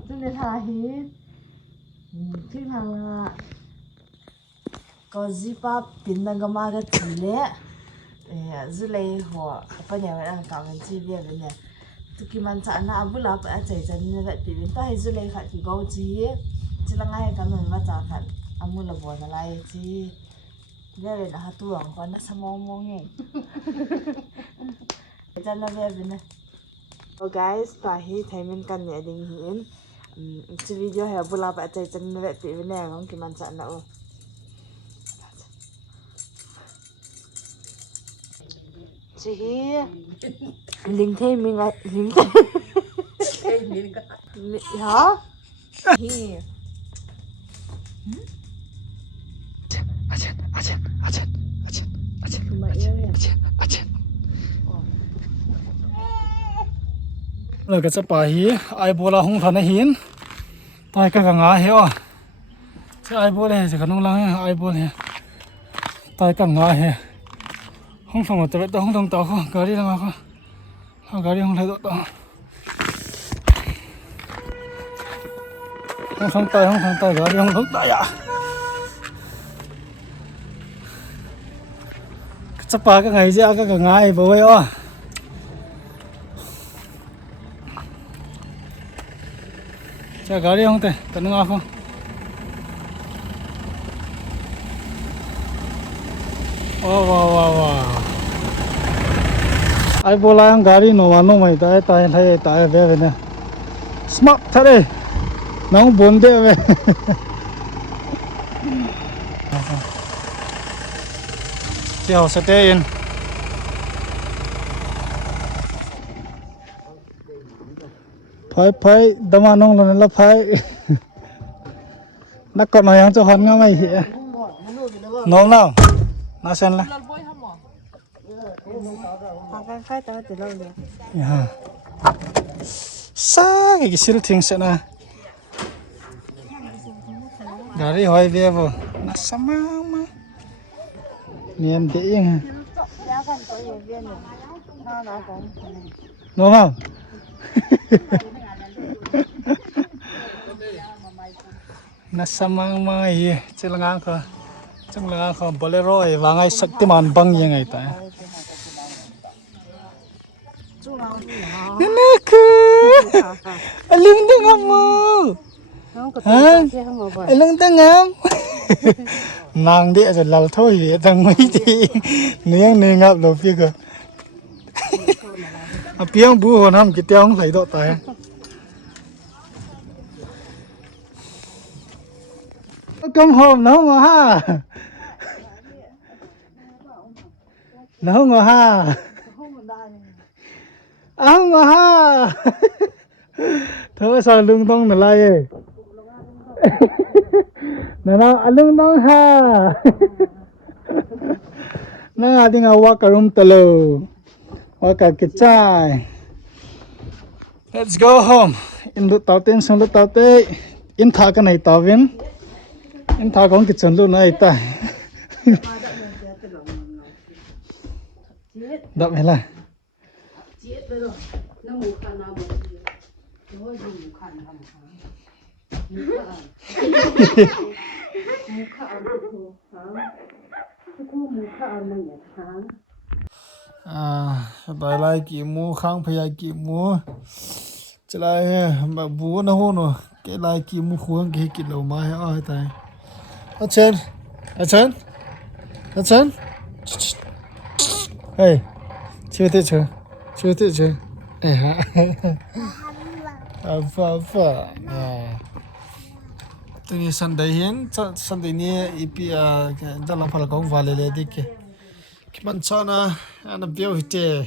这里他嘿，平常啊，搞几把变那个嘛个鸡嘞，日嘞和半夜让搞个鸡别的呢，这kiman sa na abu la pa chay chan ni la ti bin ta hizu le kha ki go chi chila ngai kan ma cha khan amu la bo na lai chi le le na tu ang pa na samong mong nge chan la be bin so guys ta hi thaimin kan ne ding hin chi video he abu la pa chay chan ni la ti bin ne ngong kiman sa na o chi hi linh thế mình lại linh thế hả hi rồi cái sắp hi ai bố là không thằng này hiến tai cái ngã hiểu à chứ ai bố này thì khả năng lăng ai bố này tai cái ngã hiểu không phòng một tập không đồng tàu không gari là không gari không thấy độ không tay gari không tay à sắp ba cái ngày ra cái ngày bố ấy à cha gari không tay tận ngã không wow ai bố lại gari nó mày tay về về nè smart thế đấy nó không buồn đấy về chiều sẽ tê yên phải đâm ăn nông là nó phải nó còn nói cho hắn nghe mày hả nông nào nó xem là khai tao từ lâu rồi yeah sa cái siêu thình sẽ na gari hoài về vô nó sama mà miền tây nha đúng không nó sama mà gì chỉ là ngang thôi chẳng là ngang thôi bolero ấy và ngay sắc tim an băng như ngày ta Anakku, alumghel kamu, alumghel, nàng đi rồi lal thôi vậy thằng mấy chị, nương ngập đầu phía cơ, piang bu hồn ham cái tiếng lấy độ tài, cơm hòm nó mà ha, nó mà ha. Ang ha, thôi sao lưng tông này lại, nè lưng tông ha, nè đi ngào qua cả room talo, qua cả cái chai. Let's go home. In lúc tao tên xong lúc tao tê, in thà cái này tao viên, in thà con cái chân luôn này ta, đập này là. nó mù khăn nào mà nó dùng mù khăn nào mù khăn mù khăn này tại lại kỹ mù khang phải kỹ mù chỉ lại mà bố nó hôn rồi cái lại kỹ mù khuang cái kỹ lâu mai ai tại ở trên hey chưa thấy chưa apa tu ni Sunday hian Sunday ni ipi dalam pala kong vale le dik kiman chana ana bio hite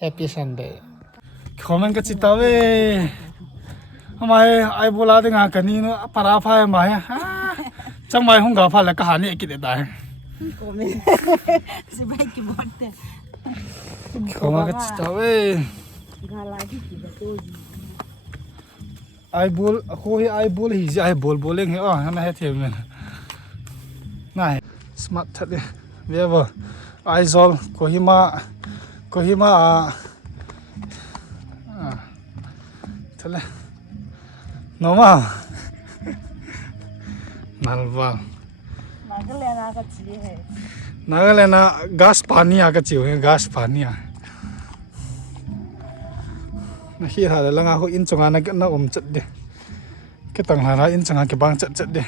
happy Sunday comment ka chitawe amai ai bola de nga kani no para pha mai ha chamai hong ga pha la ka hani ki de dai comment si bai ki botte comment ka chitawe gala hi ki ba to ai bol ako hi ai bol boleng he na he them na smart that ve bo ai zol kohima thale normal nalwa Nagaland ka chili hai. Nagaland gas pani ka chiu he gas pani na hi ha la nga ho in chunga na chat de ke tang la in chunga ke bang chat de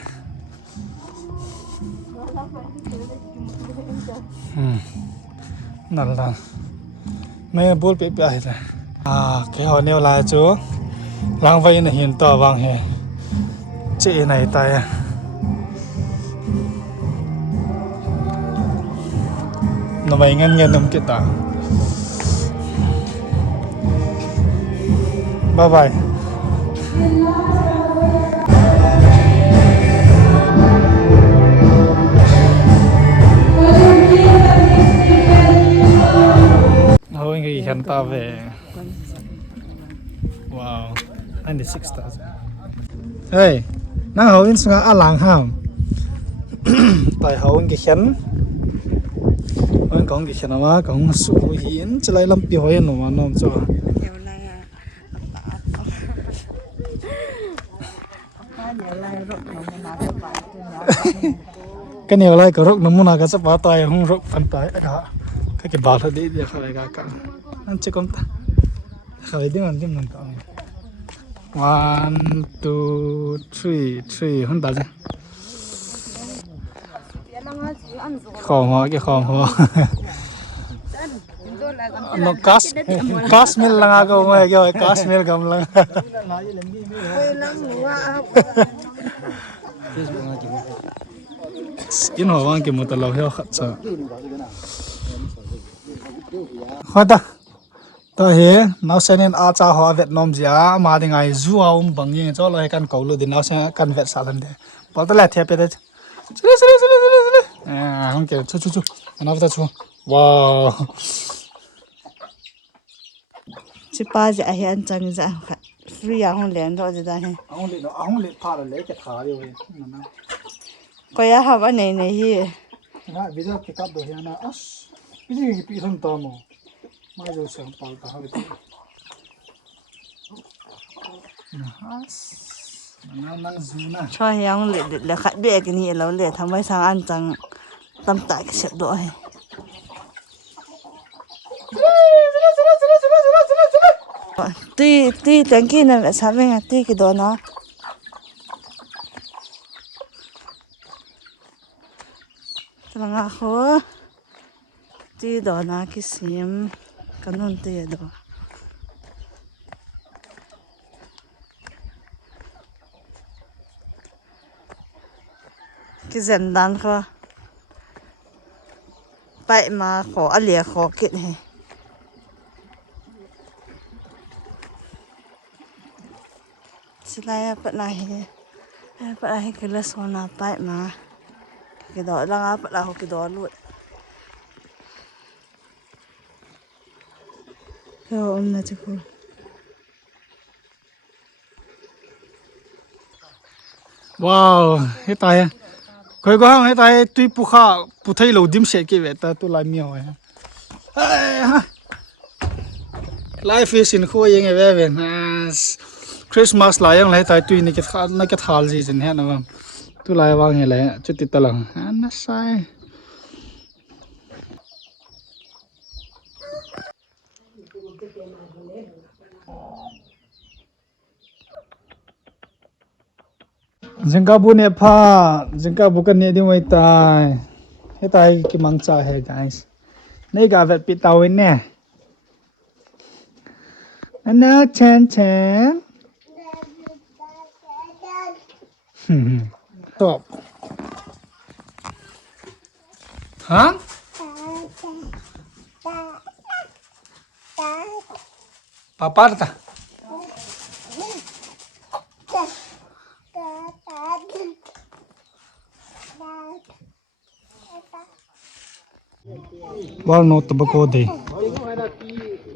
nal la mai bol pe pe hai ke ho neo la chu lang vai na hin to wang he che này tai nó mày ngân nằm kia ta bye bye thôi người khen ta về wow 96,000 hey năng hậu in sang a lang ham tại hậu in cái khen anh講嘅嘢嘛，講數顯，即係諗表演咯嘛，啷做？cái nhiều lại có rốt nó muốn cái sắp bắt tay không rốt phần tay cái bảo thật đi để khai cái cả anh chưa công ta khai đi mình tìm ta 1, 2, 3 không ta chứ khó hóa cái khó hóa nó Kashmir lang ako mo kaya Kashmir gam lang in ho wang ke mo ta lo heo khat cha ho ta to he now senen a cha ho Vietnam ja ma ding ai zu bang ye cho lo kan ko lu din now sa kan vet sa lan de pa ta la the pe de không kể chú nó ta chú wow Chị ba dạ hiện chẳng dạ free không liền rồi gì đây ông liền pha là lấy cái thả đi rồi có ya học anh này hi na bây giờ cái cặp đồ hiện na bây giờ cái pi thân to mà mai giờ sáng bảo cả hai cái cho hiang lệ khách bè cái này lâu lệ tham mấy sang ăn chẳng tâm tại cái sẹp độ hay tuy tiếng kia này sao vậy tuy cái đó nó là ngã khó tuy đó nó cái sim cái nón tuy đó cái dân đan khó vậy mà khó ăn lìa khó kiện hay xin lại bạn này cái là số nào vậy mà cái đó là bạn là cái đó luôn rồi ông là chứ không wow hết tay coi có không hết tay tuy pu thấy lâu dim sẽ cái vậy ta tôi lại miêu ấy life is in khôi yang về về Christmas lại yang lại tại tuy này cái thal gì trên hết nào tôi lại vang như lại chút tít lòng nó sai Singapore ne pha Singapore kan ne di mai tai he tai ki mang cha he guys nei ga vet pi tau ne ana chen top hả papa ta Well, not tobacco day.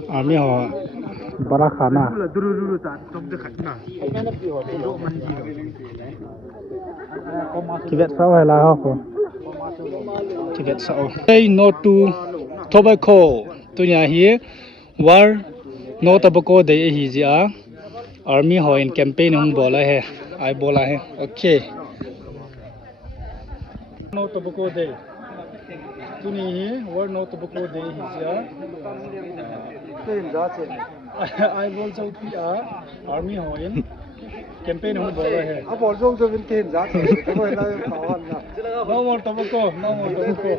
Ami ho bara khana. Kivet sao hay là ho? Kivet sao? Say no to tobacco. Tu nhà hi war no tobacco day hi ji a. army ho in campaign hung bola hai ai bola hai okay no tobacco day tuni hi war no tobacco day hi ja tên giá trị ai bol chau pi a army ho in campaign hung bola hai à bỏ rong cho bên tên giá trị cái này là bảo hành là no more tobacco no more tobacco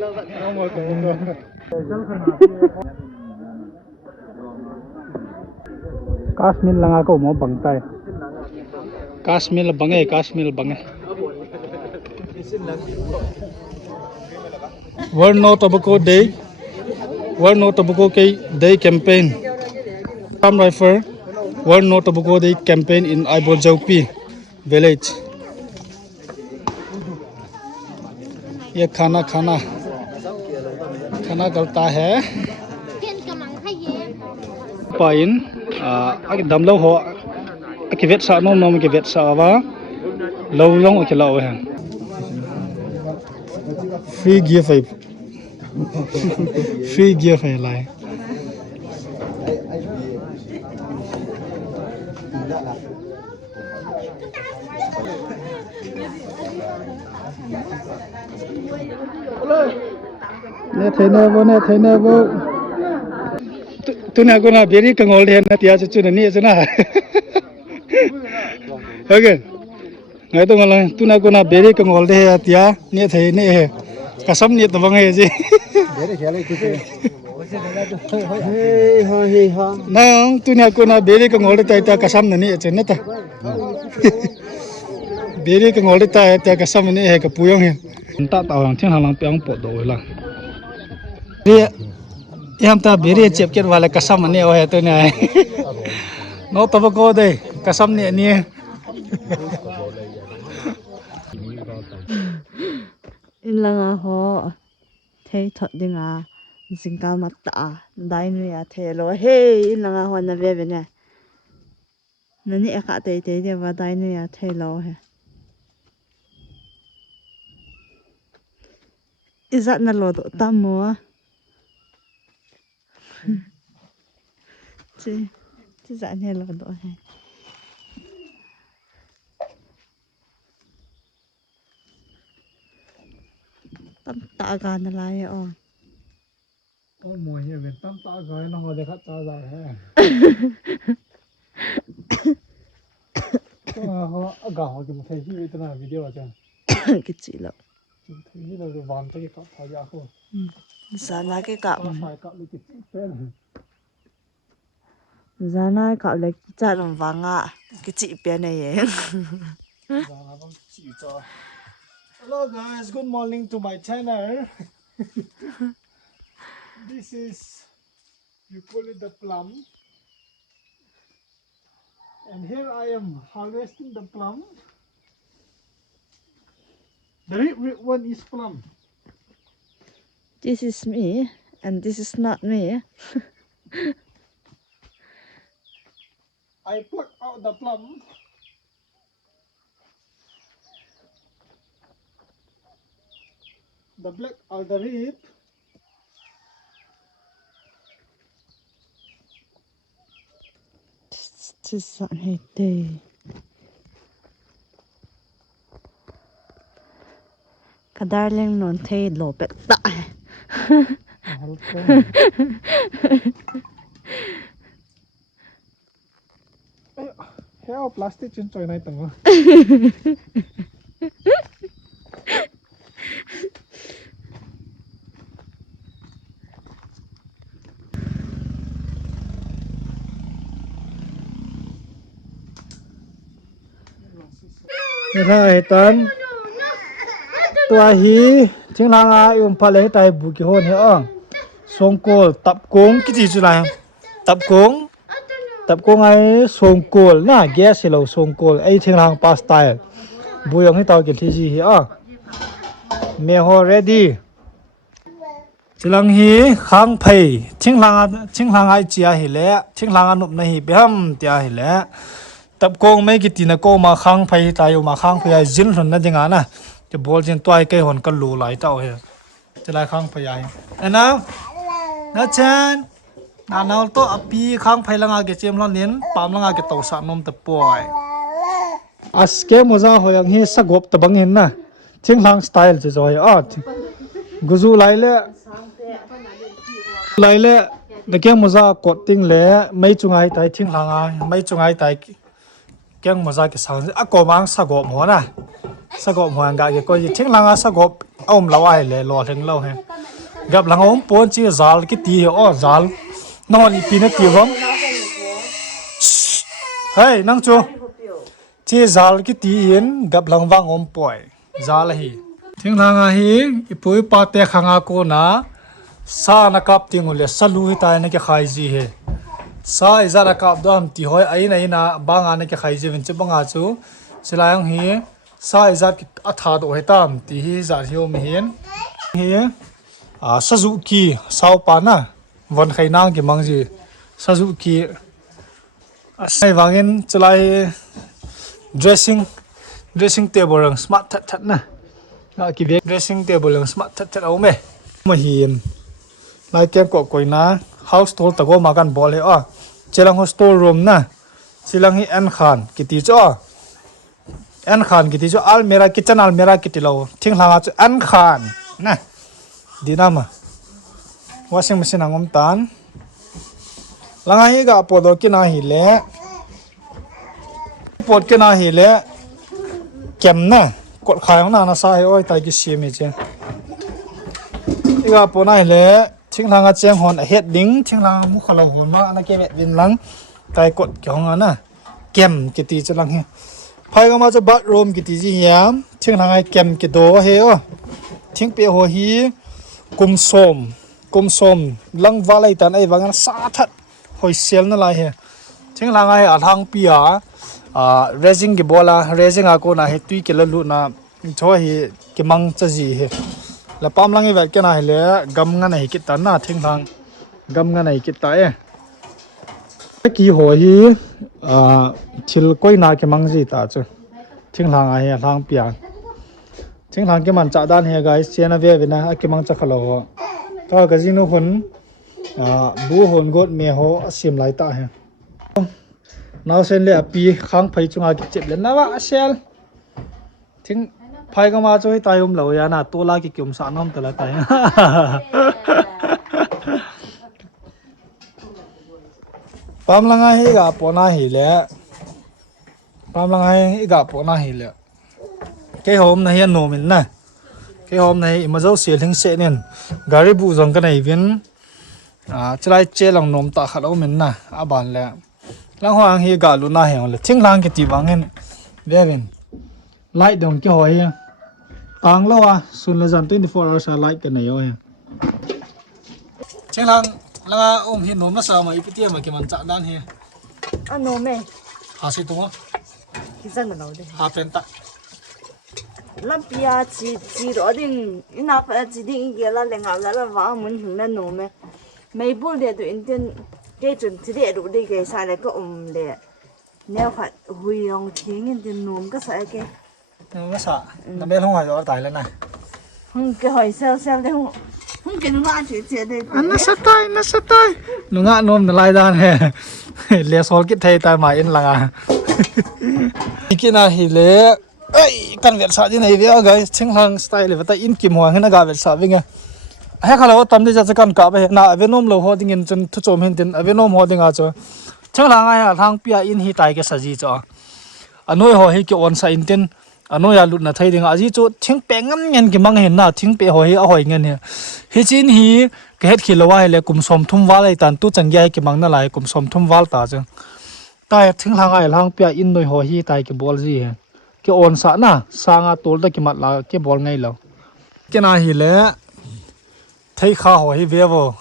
no more tobacco Kashmir langa ko mo bangtai Kashmir bangai World No Tobacco Day World No Tobacco Day campaign Tam Rifle World No Tobacco Day campaign in Aibol Jaupi village ये खाना गलता है पाइन आगे दमलो हो आगे वेट सा नो के वेट सा वा लो लोंग के लो है free gift है लाए ne thene bo tu na ko na beri kangol de na tia chu na ni chuna okay ngai to ngala tu na ko na beri kangol de tia ne thei ne he kasam ni to bang he ji để खेले किसे हे हा nang tu na ko na beri kangol de ta kasam na ni chuna ta beri kangol de ta kasam ni he ka puyong he ta ta lang thing halang pyang po do la em ta beri chep ket wala kasam ni o he to ne no tobacco day kasam ni ni in langa ho thei thot dinga jingka matta dai nu ya the lo he in langa ho na ve ne nani aka te de wa dai nu ya the lo he izat na lo do tamo chi za ne lo do he tam ta ga na la ye o có mùi như vậy tắm ta gọi nó ngồi để khách ta dài ha họ gạo họ chụp thấy cái tên là video à chăng cái chị lo thấy là vàng cái cặp phải ra không zana cái cặp phải cặp lấy cái tên zana cặp lấy cha làm vàng à cái chị bé này vậy Hello guys, good morning to my channel. This is, you call it the plum. And here I am harvesting the plum. The red one is plum. this is me and this is not me I pluck out the plum. The black are the red. this not hey day cái darling non thấy lộ bẹt tại Heo plastic trên trời này tầng Này tấn tua hi tiếng lang ai phải lấy tay bù cái hôn hả song cô tập cuống cái gì chứ này tập cuống ấy song cô na gas lâu song cô ấy tiếng lang pasta bù yang cái tàu cái gì hả mẹ ho ready tiếng lang hi khang phay tiếng lang ai chia hi lẽ tiếng lang anh nộp này biham tia hi lẽ tập công mấy cái tin cô mà khang phay tayo mà khang phay zin hồn na dinga na cái ball zin toai cái hồn cái lù lại tao he cái lại khang phay ai anh nào nó chan nào to api khang phai langa ke chem lon nin pam langa ke to sa nom ta poi aske moza hoyang hi sagop ta bangin na Thinglhang style che joy art guzu laile de ke moza coating le mai chungai tai Thinglhang a mai chungai tai keng moza ke sang a ko mang sagop mo na sagop mo ang ga ke ko Thinglhang a sagop om lawai le lo theng lo he gặp lang om pon chi zal ki ti o zal non i pin ti vom hey nang chu chi zal ki ti in gặp lang wang om poi zal hi Thinglhang a hi ipui pa te khanga ko na sa na kap ting le salu hi ta na ke khai ji he sa iza na kap do am ti hoi ai na banga na ke khai ji vin che banga chu silayang hi sa iza ki atha do he tam ti hi za hiom hin hi Suzuki sao pa na von khai nang ki mangji Suzuki sai wangin chlai dressing table rang smart that na na ki ve dressing table rang smart that au me ma hin lai kem ko koina house tour ta go magan bol he a chelang store room na chilang hi an khan ki ti cho an khan ki ti cho almera kitchen almera ki ti lo Thinglhang a chu an khan na dinama washing machine angom tan langa hi ga podo kina hi le pot kina hi le kem na kot khayong na na sa hi oi tai ki simi che iga pona hi le Thinglhang a cheng hon a het ding Thinglhang mu khalo hon ma na ke met win lang tai kot kyong ana kem ki ti chalang hi phai ga ma cha bathroom ki ti ji yam Thinglhang ai kem ki do he o thing pe ho hi kum som lang valai tan ai wangan sa that hoi sel na lai he Thinglhang ai a thang pia raising ki bola raising a ko na he tui ke la lu na tho hi ki mang cha ji he la pam lang i vet ke na he le gam nga na hi ki tan na Thinglhang gam nga na hi ki ta e ki ho hi thil koi na ki mang ji ta chu Thinglhang a he thang pia Thinglhang ke man cha dan he guys chena ve na ki mang cha khalo ka ga jinu hun bu hon got me ho asim lai ta he now sen le api khang phai chunga ki chep le na wa sel thing phai ga ma choi tai lo ya na to la ki kyum sa nom ta la tai pam langa hi ga pona hi le pam langa hi ga pona hi le cái hôm nay hiện nổ mình nè cái hôm nay mà dấu xỉa linh sẽ nên gari bu dòng cái này viên chơi chơi lòng nôm tạ khát ấu mình nè bàn lẹ lang hoàng hi gà luna hẻo là Thinglhang cái tì vàng hen về bên light đồng cái hồi tàng lâu xuân là dàn 24 hours light cái này rồi Thinglhang là hi nôm nó sao mà ít tiền mà cái mình chạm đan he nôm mẹ sĩ tung á cái chân là đâu đấy penta làm bia chỉ đó thì nó phải chỉ đi cái là lên ngào là vào muốn hướng lên nôm mẹ mấy bữa để tụi anh cái chuẩn chỉ để đủ đi cái sai này có để nếu phải huy ông tiếng anh tiền nôm cái sai cái nó sợ nó biết không hỏi rõ tài lên này không cái hỏi sao đấy không cái nó ăn chuyện đây nó sợ tay nó ngã nôm nó lai ra nè lẽ sol cái thầy tai mày in là cái nào thì lẽ ấy căn việt xã như này vậy guys Thinglhang style là tại in kim hoàng nó gà việt xã vậy nghe hay khá là tầm đi ra căn cả vậy na về nôm lâu hoa tiếng in chân thu chôm hiện tiền về nôm hoa tiếng à cho Thinglhang ai thang pia in hi tai cái sa gì cho anoi ho hi cái on sa in tiền anoi ya lut na thai tiếng à gì cho thing pe ngam ngen cái mang hen na thing pe ho hi a hoi ngen hi chin hi cái hết khi lâu hay là cùng xóm thum val lại tàn tu chẳng gai cái mang na lại cùng xóm thum val ta chứ tai Thinglhang ai thang pia in noi ho hi tai cái ball gì cái on sa na sanga tol ta cái mặt là cái ball ngay lâu cái na hi le thấy khá ho hi ve vô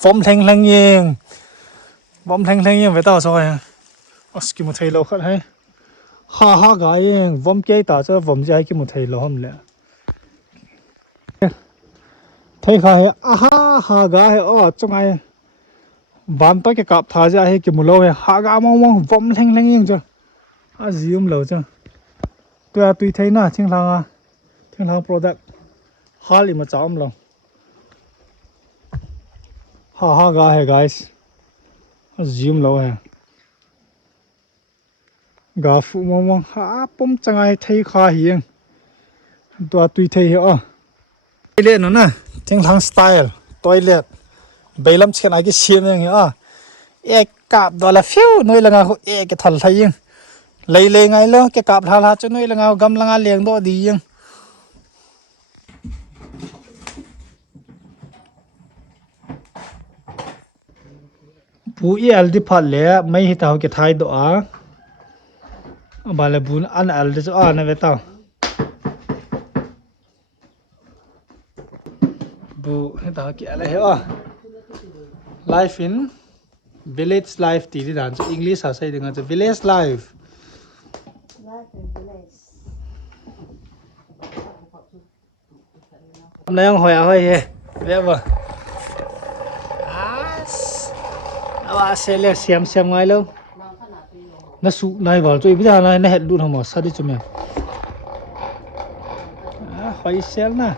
vom Thinglhang yeng vậy tao sao à cái một thầy lâu khác hay ha cái yeng vom cái ta cho vom dai cái một thầy lâu hâm lẹ thấy khá hay ha cái trong ai van tới cái cặp thà ra hay cái một lâu hay ha cái mong vom Thinglhang yeng cho gì lâu cho tôi thấy na Thinglhang product hali mà cháu lòng ha cái hay guys zoom lâu hè gà phụ mong mong há bông chẳng ai thấy khá hiền tua tùy thấy hiểu toilet nó nè Thinglhang style toilet bây làm chuyện ai cái xiên này hiểu e cạp đó là phiêu nuôi là ngao e cái thằng thấy lấy ngay lo cái cạp thà cho nuôi là ngao găm là ngao liền đó đi bùi al đi phát lẽ mấy hi tao cái thái độ bà là bùn ăn al đi cho này vậy tao bu hi tao cái là hiểu life in village life tí đi đàn cho English sao xây được cho village life hôm nay ông hỏi gì biết không à xe lẹ xem ngay luôn nó sụ này vào tôi bây giờ này nó hết luôn không mà sao đi cho mẹ hỏi xe nè